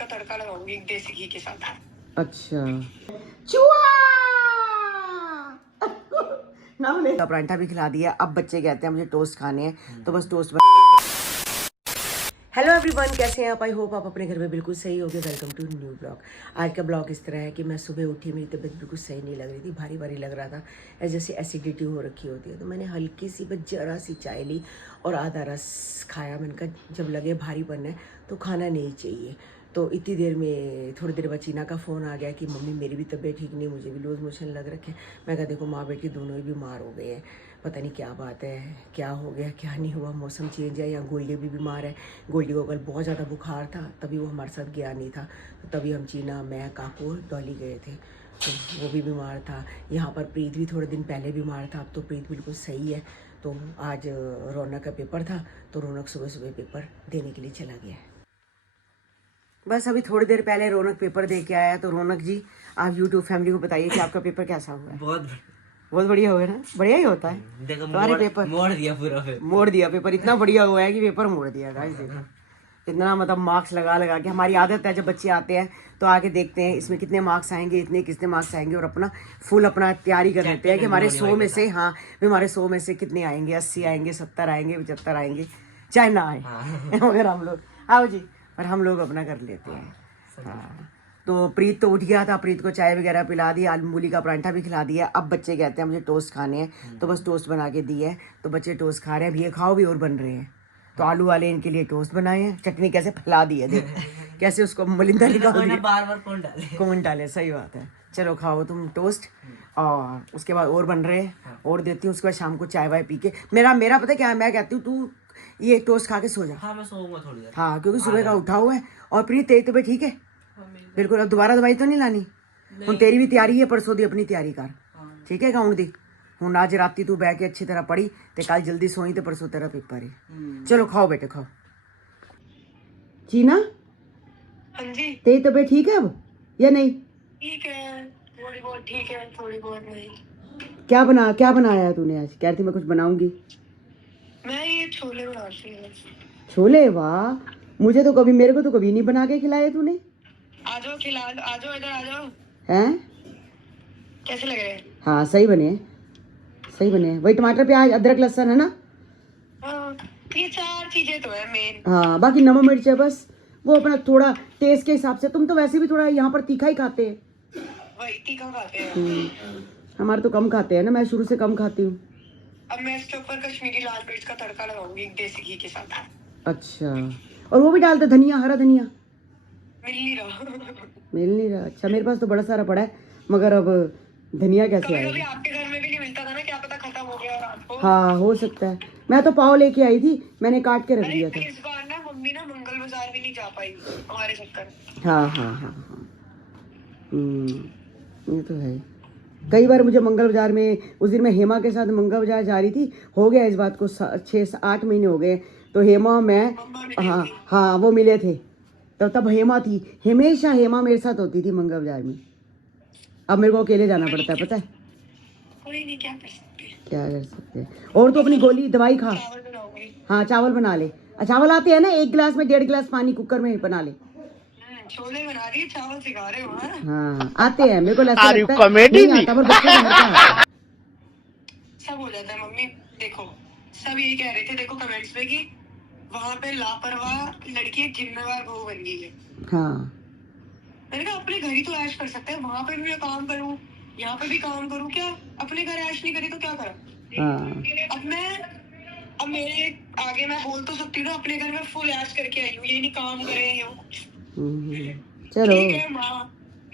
का तड़का लगाऊंगी देसी घी के साथ। अच्छा चुआ ना परांठा भी खिला दिया। अब बच्चे कहते हैं मुझे टोस्ट खाने हैं तो बस टोस्ट। हेलो एवरीवन, कैसे हैं आप? आई होप आप अपने घर में बिल्कुल सही होगे। Welcome to new blog. आज का ब्लॉग इस तरह है कि मैं सुबह उठी, मेरी तबीयत बिल्कुल सही नहीं लग रही थी, भारी भारी लग रहा था, जैसे एसिडिटी हो रखी होती है। तो मैंने हल्की सी बस जरा सी चाय ली और आधा रस खाया। मैंने कहा जब लगे भारीपन है तो खाना नहीं चाहिए। तो इतनी देर में थोड़ी देर बाद चीना का फ़ोन आ गया कि मम्मी मेरी भी तबीयत ठीक नहीं, मुझे भी लूज़ मोशन लग रखे। मैं कहा देखो माँ बेटी दोनों ही बीमार हो गए हैं, पता नहीं क्या बात है, क्या हो गया क्या नहीं हुआ, मौसम चेंज है या गोल्डी भी बीमार है। गोल्डी को कल बहुत ज़्यादा बुखार था, तभी वो हमारे साथ गया नहीं था। तो तभी हम चीना, मैं, काकू, डॉली गए थे, तो वो भी बीमार था। यहाँ पर प्रीत भी थोड़े दिन पहले बीमार था, अब तो प्रीत बिल्कुल सही है। तो आज रौनक का पेपर था, तो रौनक सुबह सुबह पेपर देने के लिए चला गया है। बस अभी थोड़ी देर पहले रौनक पेपर दे के आया। तो रौनक जी, आप यूट्यूब फैमिली को बताइए कि आपका पेपर कैसा हुआ है? बहुत बढ़िया हुआ है ना? बढ़िया ही होता है। देखो तुम्हारे पेपर मोड़ दिया, पूरा मोड़ दिया पेपर, इतना बढ़िया हुआ है कि पेपर मोड़ दिया गाइस। देखो इतना मतलब मार्क्स लगा लगा के। हमारी आदत है जब बच्चे आते हैं तो आके देखते हैं इसमें कितने मार्क्स आएंगे, इतने कितने मार्क्स आएंगे, और अपना फुल अपना तैयारी कर लेते हैं कि हमारे 100 में से, हाँ हमारे 100 में से कितने आएंगे, 80 आएंगे, 70 आएंगे, 75 आएंगे, चाहे ना आए मगर हम लोग, आओ जी, और हम लोग अपना कर लेते हैं। हाँ, तो प्रीत तो उठ गया था, प्रीत को चाय वगैरह पिला दी, आलू मूली का परांठा भी खिला दिया। अब बच्चे कहते हैं मुझे टोस्ट खाने हैं तो बस टोस्ट बना के दिए, तो बच्चे टोस्ट खा रहे हैं। भैया खाओ भी और बन रहे हैं। तो आलू वाले इनके लिए टोस्ट बनाए हैं, चटनी कैसे फैला दी है, देखो कैसे उसको मलिंदा निकाल दिया। बार कौन डाले, सही बात है। चलो खाओ तुम टोस्ट, और उसके बाद और बन रहे हैं, और देती हूँ। उसके बाद शाम को चाय वाय पी के मेरा पता क्या है, मैं कहती हूँ तू ये टोस्ट खा के सो जा। हाँ मैं सोऊंगा थोड़ी देर। हाँ क्योंकि सुबह का उठा हुआ है। और प्रीत तेरी तबीयत ठीक है? बिल्कुल। अब दोबारा दवाई तो नहीं लानी? ਹੁਣ तेरी भी तैयारी है, परसों दी अपनी तैयारी कर, ठीक है? गाउंड दी ਹੁਣ आज राती तू बह के अच्छी तरह पढ़ी ते कल जल्दी सोई ते परसों तेरा पेपर है। चलो खाओ बेटे खाओ। चीना, हाँ जी, तेरी तबीयत ठीक है अब या नहीं? ठीक है, थोड़ी बहुत ठीक है, थोड़ी बहुत नहीं। क्या बनाया है तूने आज? कह रही थी मैं कुछ बनाऊंगी। मैं ये छोले बनाती हूँ। छोले? वाह, मुझे तो कभी, मेरे को तो कभी नहीं बना के खिलाए तूने। आ जाओ खिला, आ जाओ इधर आ जाओ। हैं? कैसे लग रहे हैं? हाँ सही बने, सही बने। वही टमाटर प्याज अदरक लहसुन है ना? हाँ, ये 4 चीजें तो है मेन। हाँ बाकी नमक मिर्च है बस, वो अपना थोड़ा टेस्ट के हिसाब से। तुम तो वैसे भी थोड़ा यहाँ पर तीखा ही खाते हैं। वही तीखा खाते हैं। हमारे तो कम खाते हैं ना, मैं शुरू से कम खाती हूँ। अब मैं इसके ऊपर कश्मीरी लाल मिर्च का तड़का लगाऊंगी देसी घी के साथ। अच्छा, और वो भी डालते धनिया, हरा धनिया? मिल नहीं रहा। अच्छा, मेरे पास तो बड़ा सारा पड़ा है, मगर अब धनिया कैसे आएगा? कभी आपके घर में भी नहीं मिलता था ना, क्या पता खत्म हो गया रात को। हाँ हो सकता है। मैं तो पाव लेके आई थी, मैंने काट के रख दिया था। इस बार ना मम्मी ना मंगल बाजार भी नहीं जा पाई हमारे चक्कर। हाँ हाँ हाँ हाँ, ये तो है। कई बार मुझे मंगल बाजार में, उस दिन मैं हेमा के साथ मंगल बाजार जा रही थी, हो गया इस बात को 6-8 महीने हो गए। तो हेमा, मैं, हाँ हाँ वो मिले थे, तो तब हेमा थी। हमेशा हेमा मेरे साथ होती थी मंगल बाजार में। अब मेरे को अकेले जाना पड़ता है, पता है? कोई नहीं, क्या कर सकते हैं। और तो अपनी गोली दवाई खा। हाँ चावल बना ले। चावल आते हैं ना, 1 गिलास में 1.5 गिलास पानी कुकर में बना ले। छोले बना रही है, चावल सिखा रहे हो? हाँ आते हैं, मेरे को ऐसा लगता है नहीं आता, पर बच्चे सब हो जाता है मम्मी। देखो सब यही कह रहे थे, देखो कमेंट्स में, कि वहाँ पे लापरवाह लड़की एक जिम्मेवार बहू बन गई है। हाँ मैंने कहा अपने घर ही तो ऐश कर सकते हैं, वहाँ पे भी मैं काम करूँ, यहाँ पे भी काम करूँ, क्या अपने घर ऐश नहीं करी तो क्या करा? हाँ। अब मेरे आगे मैं बोल तो सकती हूँ ना, अपने घर में फुल ऐश करके आई हूँ, ये नहीं काम करे हो। चलो ठीक है माँ,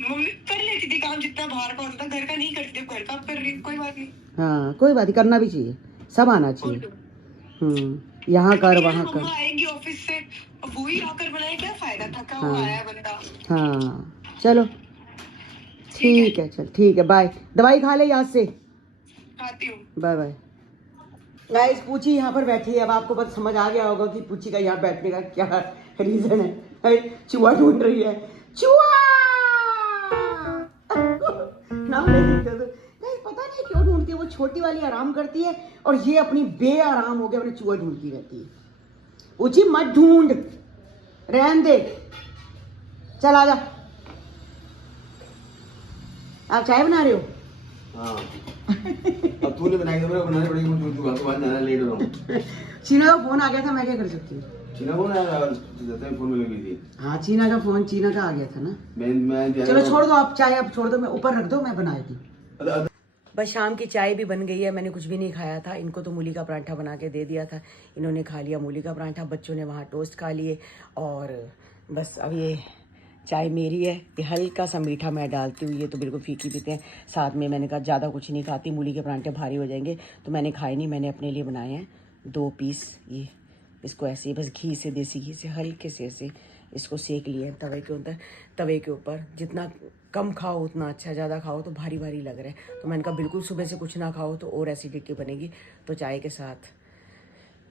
मम्मी कर लेती थी काम जितना बाहर का होता था, घर का नहीं करती, घर का कर रही, कोई बात नहीं। हाँ कोई बात नहीं, करना भी चाहिए, सब आना चाहिए। यहाँ कर वहाँ कर। आएंगी ऑफिस से, वो ही आकर बनाए, क्या फायदा, थका हुआ आया बंदा। हाँ चलो ठीक है, चल ठीक है, बाय। दवाई खा ले याद से। खाती हूँ, बाय बाय। गाइस पूछी यहाँ पर बैठी है। अब आपको बस समझ आ गया होगा कि पूछी का यहाँ बैठने का क्या रीजन है। चूहा ढूंढ रही है, चूहा नाम नहीं, पता नहीं क्यों ढूंढती है। वो छोटी वाली आराम करती है और ये अपनी बेआराम हो गया, अपने चूहा ढूंढती रहती है। पूछी मत ढूंढ, रहन दे, चल आजा। आप चाय बना रहे हो? हाँ अब तूने बनाई तो मेरे को बनाने पड़ेगी, मुझे तू बाद में लेट हो रहा हूँ। चीना का फोन आ गया था, मैं क्या कर सकती हूँ? चीना फोन आया था, फोन में लगी थी। हाँ चीना का फोन, चीना का आ गया था ना। मैं चलो छोड़ दो आप चाय, आप छोड़ दो, मैं ऊपर रख दो, मैं बना देती हूँ। बस शाम की चाय भी बन गई है। मैंने कुछ भी नहीं खाया था, इनको तो मूली का पराठा बना के दे दिया था, इन्होंने खा लिया मूली का पराठा, बच्चों ने वहाँ टोस्ट खा लिए। और बस अब ये चाय मेरी है, ये हल्का सा मीठा मैं डालती हूँ, ये तो बिल्कुल फीकी पीते हैं। साथ में मैंने कहा ज़्यादा कुछ नहीं खाती, मूली के पराठे भारी हो जाएंगे, तो मैंने खाए नहीं, मैंने अपने लिए बनाए हैं 2 पीस। ये इसको ऐसे ही बस घी से, देसी घी से हल्के से ऐसे इसको सेक लिए तवे के ऊपर। जितना कम खाओ उतना अच्छा, ज़्यादा खाओ तो भारी भारी लग रहा है। तो मैंने कहा बिल्कुल सुबह से कुछ ना खाओ तो और एसिडिटी बनेगी, तो चाय के साथ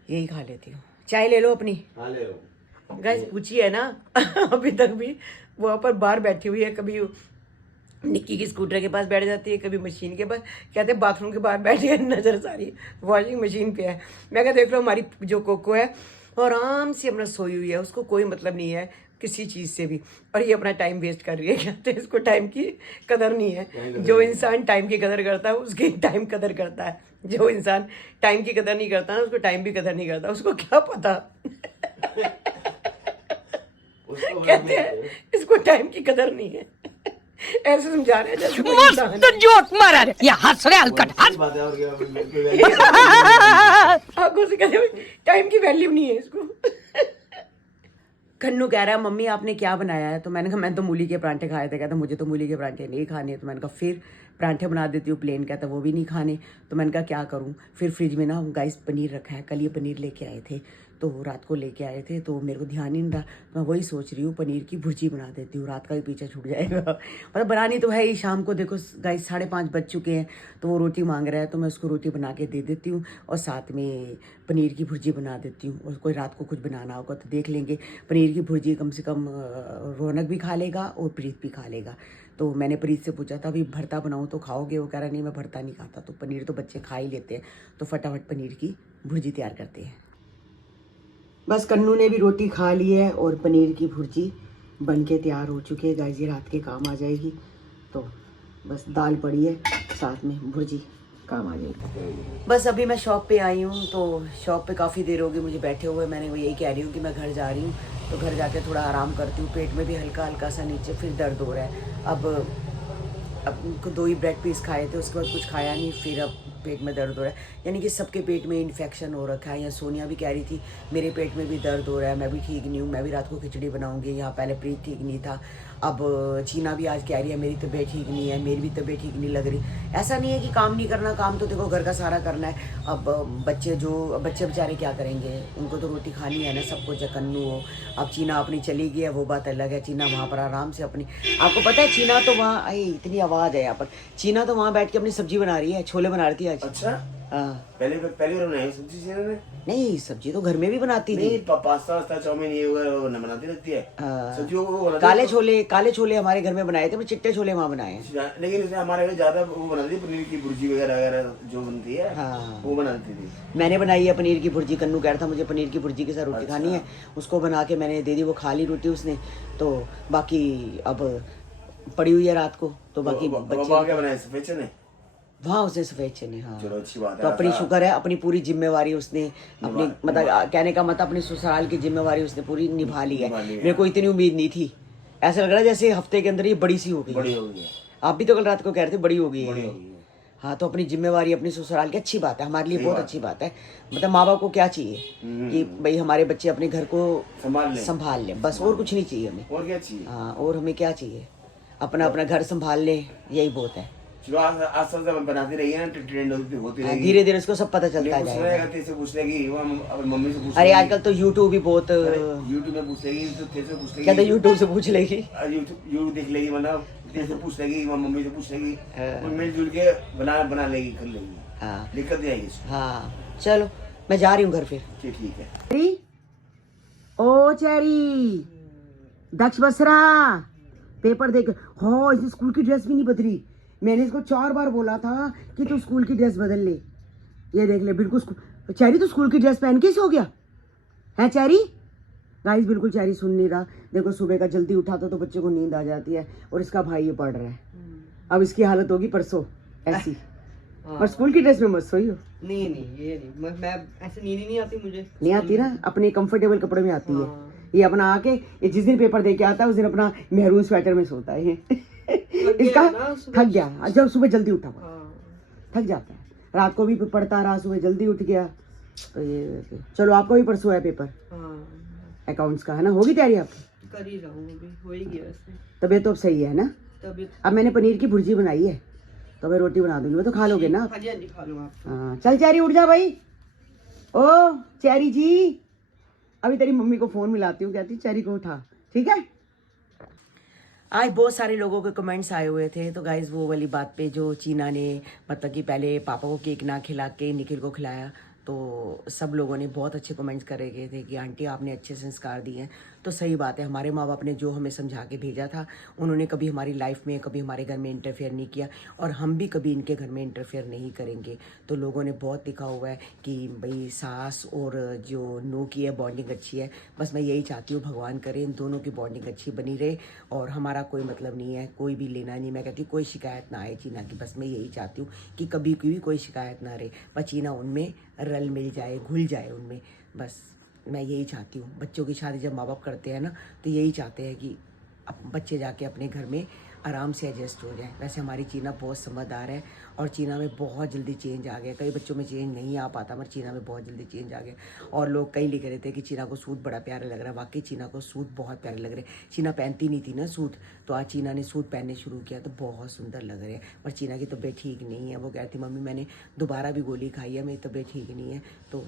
यही खा लेती हूँ। चाय ले लो अपनी। हाँ ले लो। गैस पूछी है ना अभी तक भी वहाँ पर बाहर बैठी हुई है, कभी निक्की की स्कूटर के पास बैठ जाती है, कभी मशीन के पास, कहते हैं बाथरूम के बाहर बैठ गए, नज़र सारी वॉशिंग मशीन पे है। मैं क्या देख रहा हूँ, हमारी जो कोको है और आराम से अपना सोई हुई है, उसको कोई मतलब नहीं है किसी चीज़ से भी, और ये अपना टाइम वेस्ट कर रही है। कहते हैं इसको टाइम की कदर नहीं है। जो इंसान टाइम की कदर करता है उसकी टाइम कदर करता है, जो इंसान टाइम की कदर नहीं करता ना उसको टाइम भी कदर नहीं करता। उसको क्या पता कहते हैं इसको टाइम की कदर नहीं है, ऐसे समझा रहे हैं जैसे मस्त जोक मारा रे या हंस रहे हलकट हंस। आंखों से कहते टाइम की वैल्यू नहीं है इसको। कन्नू कह रहा है मम्मी आपने क्या बनाया है, तो मैंने कहा मैंने तो मूली के परांठे खाए थे। कहता मुझे तो मूली के परांठे नहीं खाने, तो मैंने कहा फिर परांठे बना देती हूँ प्लेन। कहता वो भी नहीं खाने, तो मैंने कहा क्या करूँ। फिर फ्रिज में ना गाइस पनीर रखा है, कल ये पनीर लेके आए थे, तो रात को लेके आए थे, तो मेरे को ध्यान ही नहीं रहा, तो मैं वही सोच रही हूँ पनीर की भुर्जी बना देती हूँ, रात का भी पीछा छूट जाएगा। मतलब बनानी तो है ही, शाम को देखो गाइस 5:30 बज चुके हैं, तो वो रोटी मांग रहा है, तो मैं उसको रोटी बना के दे देती हूँ और साथ में पनीर की भुर्जी बना देती हूँ। और कोई रात को कुछ बनाना होगा तो देख लेंगे। पनीर की भुर्जी कम से कम रौनक भी खा लेगा और प्रीत भी खा लेगा। तो मैंने प्रीत से पूछा था अभी भरता बनाऊँ तो खाओगे, वो कह रहा नहीं मैं भरता नहीं खाता, तो पनीर तो बच्चे खा ही लेते हैं, तो फटाफट पनीर की भुर्जी तैयार करते हैं। बस कन्नू ने भी रोटी खा ली है और पनीर की भुर्जी बन के तैयार हो चुकी है। गाइस ये रात के काम आ जाएगी, तो बस दाल पड़ी है, साथ में भुर्जी काम आ जाएगी। बस अभी मैं शॉप पे आई हूँ, तो शॉप पे काफ़ी देर हो गई मुझे बैठे हुए। मैंने वो यही कह रही हूँ कि मैं घर जा रही हूँ, तो घर जाके थोड़ा आराम करती हूँ। पेट में भी हल्का हल्का सा नीचे फिर दर्द हो रहा है। अब 2 ही ब्रेड पीस खाए थे, उसके बाद कुछ खाया नहीं, फिर अब पेट में दर्द हो रहा है। यानी कि सबके पेट में इन्फेक्शन हो रखा है। या सोनिया भी कह रही थी मेरे पेट में भी दर्द हो रहा है, मैं भी ठीक नहीं हूँ, मैं भी रात को खिचड़ी बनाऊंगी। यहाँ पहले प्रीत ठीक नहीं था, अब चीना भी आज कह रही है मेरी तबीयत ठीक नहीं है, मेरी भी तबीयत ठीक नहीं लग रही। ऐसा नहीं है कि काम नहीं करना, काम तो देखो घर का सारा करना है। अब बच्चे बेचारे क्या करेंगे, उनको तो रोटी खानी है ना, सबको चकन्नू हो। अब चीना अपनी चली गई है, वो बात अलग है। चीना वहाँ पर आराम से अपनी, आपको पता है चीना तो वहाँ आई, इतनी आवाज़ है यहाँ पर, चीना तो वहाँ बैठ के अपनी सब्जी बना रही है, छोले बना रही थी आज। अच्छा पहले बनाई सब्जी चीना ने? नहीं सब्जी तो घर में भी बनाती थी, पास्ता वास्ता चाउमीन ये वगैरह बनाती रहती है। सब्जी वो काले छोले हमारे घर में बनाए थे, मैं चिट्टे छोले वहाँ बनाए हैं। लेकिन इसमें हमारे घर ज्यादा वो बनाती है, पनीर की भुर्जी वगैरह वगैरह जो बनती है, हाँ वो बनाती थी। मैंने बनाई है पनीर की भुर्जी। कन्नू कह रहा था मुझे पनीर की भुर्जी के साथ रोटी खानी है, उसको बना के मैंने दे दी, वो खा ली रोटी उसने। तो बाकी अब पड़ी हुई है रात को, तो बाकी बच्चे क्या बनाए, सफेद चने? वहाँ उसने सफेद चने, हाँ चलो अच्छी बात है। तो अपनी शुक्र है, अपनी पूरी जिम्मेवारी उसने अपनी, मतलब कहने का मतलब अपनी ससुराल की जिम्मेवारी उसने पूरी निभा ली है। मेरे को इतनी उम्मीद नहीं थी, ऐसा लग रहा है जैसे हफ्ते के अंदर ये बड़ी सी हो गई। आप भी तो कल रात को कह रहे थे बड़ी हो गई है। हाँ तो अपनी जिम्मेवारी अपनी ससुराल की अच्छी बात है, हमारे लिए बहुत अच्छी बात है। मतलब माँ बाप को क्या चाहिए कि भाई हमारे बच्चे अपने घर को संभाल लें, बस और कुछ नहीं चाहिए हमें। और क्या चाहिए? हाँ और हमें क्या चाहिए, अपना घर संभाल लें, यही बहुत है। चलो आज बनाती रही है ना, ट्रेंड होती रहेगी, धीरे धीरे उसको सब पता चलता जाएगा। तेरे से पूछ लेगी, मम्मी से पूछ। अरे आजकल तो यूट्यूब भी बहुत, यूट्यूब में पूछ लेगी, तो तेरे से पूछ लेगी। क्या तो यूट्यूब से पूछ लेगी, यूट्यूब देख लेगी, मतलब तेरे से पूछ लेगी, मम्मी से पूछ लेगी, मिलजुल के बना लेगी, कर लेगी। हाँ दिक्कत नहीं आएगी। हाँ चलो मैं जा रही हूँ घर फिर। ठीक है। ओ चेरी दक्ष बसरा पेपर देख, हो इसने स्कूल की ड्रेस भी नहीं बदली। मैंने इसको 4 बार बोला था कि तू स्कूल की ड्रेस बदल ले, ये देख ले बिल्कुल चेरी तो स्कूल की ड्रेस पहन के सो गया है। चेरी गाइस बिल्कुल चेरी सुन नहीं रहा। देखो सुबह का जल्दी उठा तो बच्चे को नींद आ जाती है और इसका भाई ये पढ़ रहा है। अब इसकी हालत होगी परसों ऐसी। और स्कूल की ड्रेस में मत सोई हो। नहीं ये नहीं, मैं ऐसे नींद ही नहीं आती मुझे। नहीं आती ना, अपने कंफर्टेबल कपड़े में आती है। ये अपना आके ये जिस दिन पेपर दे के आता है उस दिन अपना मेहरून स्वेटर में सोता है ये। इसका थक गया, जब सुबह जल्दी उठा थक जाता है। रात को भी पढ़ता रहा, सुबह जल्दी उठ गया तो ये। चलो आपका भी परसों है पेपर अकाउंट्स का, है ना? होगी तैयारी आपकी? कर ही रहा हूँ अभी, हो ही गया वैसे। तबीयत तो अब सही है ना? तबीयत अब मैंने पनीर की भुर्जी बनाई है तो मैं रोटी बना दूंगी, वो तो खा लोगे ना? हाँ जी खा लूँगा। हाँ चल चेरी उठ जा भाई। ओ चेरी जी, अभी तेरी मम्मी को फोन मिलाती हूँ, कहती चेरी को उठा, ठीक है? आज बहुत सारे लोगों के कमेंट्स आए हुए थे, तो गाइज वो वाली बात पे जो चीना ने मतलब कि पहले पापा को केक ना खिला के निखिल को खिलाया, तो सब लोगों ने बहुत अच्छे कमेंट्स करे गए थे कि आंटी आपने अच्छे संस्कार दिए हैं। तो सही बात है, हमारे माँ बाप ने जो हमें समझा के भेजा था, उन्होंने कभी हमारी लाइफ में, कभी हमारे घर में इंटरफेयर नहीं किया और हम भी कभी इनके घर में इंटरफेयर नहीं करेंगे। तो लोगों ने बहुत लिखा हुआ है कि भाई सास और जो नूह की है बॉन्डिंग अच्छी है। बस मैं यही चाहती हूँ, भगवान करे इन दोनों की बॉन्डिंग अच्छी बनी रहे और हमारा कोई मतलब नहीं है, कोई भी लेना नहीं। मैं कहती हूँ कोई शिकायत ना आए चीना की, बस मैं यही चाहती हूँ कि कभी भी कोई शिकायत ना रहे, बस चीना उनमें रल मिल जाए, घुल जाए उनमें, बस मैं यही चाहती हूँ। बच्चों की शादी जब माँ बाप करते हैं ना, तो यही चाहते हैं कि अब बच्चे जाके अपने घर में आराम से एडजस्ट हो जाए। वैसे हमारी चीना बहुत समझदार है और चीना में बहुत जल्दी चेंज आ गया। कई बच्चों में चेंज नहीं आ पाता, मगर चीना में बहुत जल्दी चेंज आ गया। और लोग कई लिख रहे थे कि चीना को सूट बड़ा प्यारा लग रहा है। वाकई चीना को सूट बहुत प्यारे लग रहे हैं। चीना पहनती नहीं थी ना सूट, तो आज चीना ने सूट पहनने शुरू किया तो बहुत सुंदर लग रहे हैं। पर चीना की तबीयत ठीक नहीं है। वो कहती मम्मी मैंने दोबारा भी गोली खाई है, मेरी तबीयत ठीक नहीं है। तो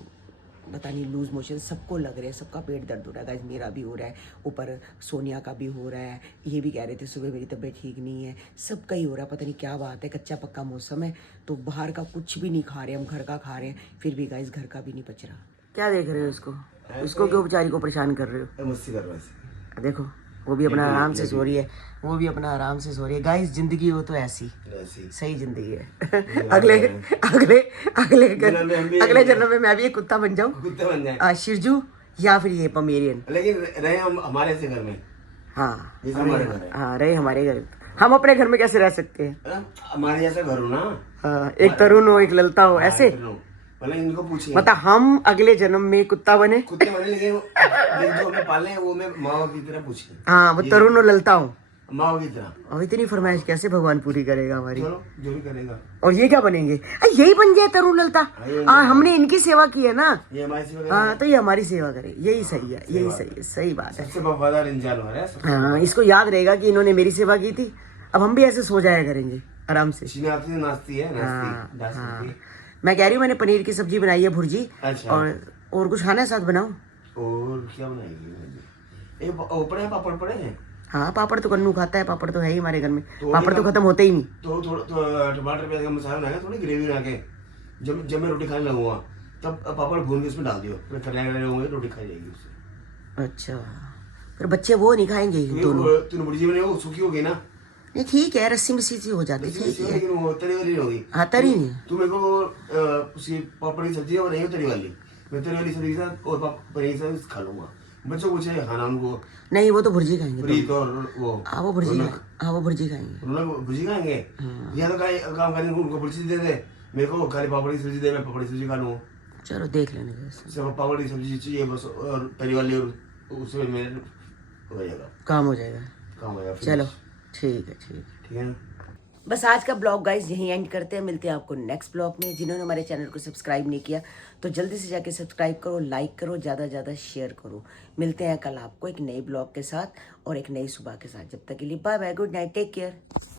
पता नहीं लूज मोशन सबको लग रहे हैं, सबका पेट दर्द हो रहा है गाइस, मेरा भी हो रहा है, ऊपर सोनिया का भी हो रहा है। ये भी कह रहे थे सुबह मेरी तबीयत ठीक नहीं है, सबका ही हो रहा है। पता नहीं क्या बात है, कच्चा पक्का मौसम है तो बाहर का कुछ भी नहीं खा रहे, हम घर का खा रहे हैं, फिर भी गाइस घर का भी नहीं पच रहा। क्या देख रहे हो उसको क्यों बेचारी को परेशान कर रहे हो? मस्ती कर रहा है। देखो वो भी अपना आराम से सो रही है, वो भी अपना आराम से सो रही है। गाइस जिंदगी हो तो ऐसी सही जिंदगी है। अगले जन्म में मैं भी एक कुत्ता बन जाऊं, शिरजू या फिर ये पमेरियन, लेकिन रहे हम हमारे ऐसे घर में। हाँ हमारे घर है। हाँ रहे हमारे घर। हम अपने घर में कैसे रह सकते हैं? हमारे जैसा घर हो ना। हाँ, एक तरुण हो, एक ललता हो, ऐसे मतलब इनको पूछिए, मतलब हम अगले जन्म में कुत्ता बने, कुत्ते बने, लेकिन जो हमें पाले हैं वो मैं माँ बाप की तरह पूछिए। हाँ वो तरुण और ललता हूँ, माँ बाप की तरह। अब इतनी फरमाइश कैसे भगवान पूरी करेगा हमारी? चलो जो भी करेगा। और ये क्या बनेंगे? यही बन जाए तरुण ललता। हमने इनकी सेवा की है ना, ये हमारी सेवा हाँ तो ये हमारी सेवा करे, यही सही है, यही सही है, सही बात है। सबसे वफादार इंसान हो रहा है। हाँ इसको याद रहेगा कि इन्होंने मेरी सेवा की थी, अब हम भी ऐसे सो जाया करेंगे आराम से। नाचती है, हाँ मैं कह रही हूँ मैंने पनीर की सब्जी बनाई है, भुर्जी। अच्छा। और कुछ खाना है साथ बनाऊं? और क्या बनाएगी? पड़े पापड़ पड़े हैं। हाँ पापड़ तो कन्नू खाता है, पापड़ तो है ही हमारे घर में, पापड़ तो खत्म होते ही नहीं। तो थोड़ा टमाटर प्याज का मसाला बना के, थोड़ी ग्रेवी बना के, जब मैं रोटी खाने लगूंगा तब पापड़ भून के उसमें डाल दियो, होंगे रोटी खाई जाएगी उससे। अच्छा फिर बच्चे वो नहीं खाएंगे दोनों? तूने भुर्जी बनाई वो सूखी होगी ना? नहीं ठीक है, रस्सी में सी हो जाती है, ठीक है। लेकिन वो तरी वाली नहीं होगी। हाँ तरी नहीं। तू मेरे को उसकी पापड़ की सब्जी और नहीं तरी वाली, मैं तरी वाली सब्जी के साथ और पनीर के साथ खा लूंगा। बच्चों को चाहिए खाना, उनको नहीं वो तो भुर्जी खाएंगे। और वो हाँ वो भुर्जी खाएंगे, उन्होंने भुर्जी खाएंगे। या तो काम करेंगे, उनको भुर्जी दे दे, मेरे को खाली पापड़ की सब्जी दे, मैं पापड़ की सब्जी खा लूँ। चलो देख लेने पापड़ की सब्जी चाहिए बस, और तरी वाली, और उसमें मेरे हो जाएगा, काम हो जाएगा। चलो ठीक है, ठीक है। बस आज का ब्लॉग गाइज यहीं एंड करते हैं, मिलते हैं आपको नेक्स्ट ब्लॉग में। जिन्होंने हमारे चैनल को सब्सक्राइब नहीं किया तो जल्दी से जाके सब्सक्राइब करो, लाइक करो, ज़्यादा से ज़्यादा शेयर करो। मिलते हैं कल आपको एक नई ब्लॉग के साथ और एक नई सुबह के साथ। जब तक के लिए bye bye, good night, take care.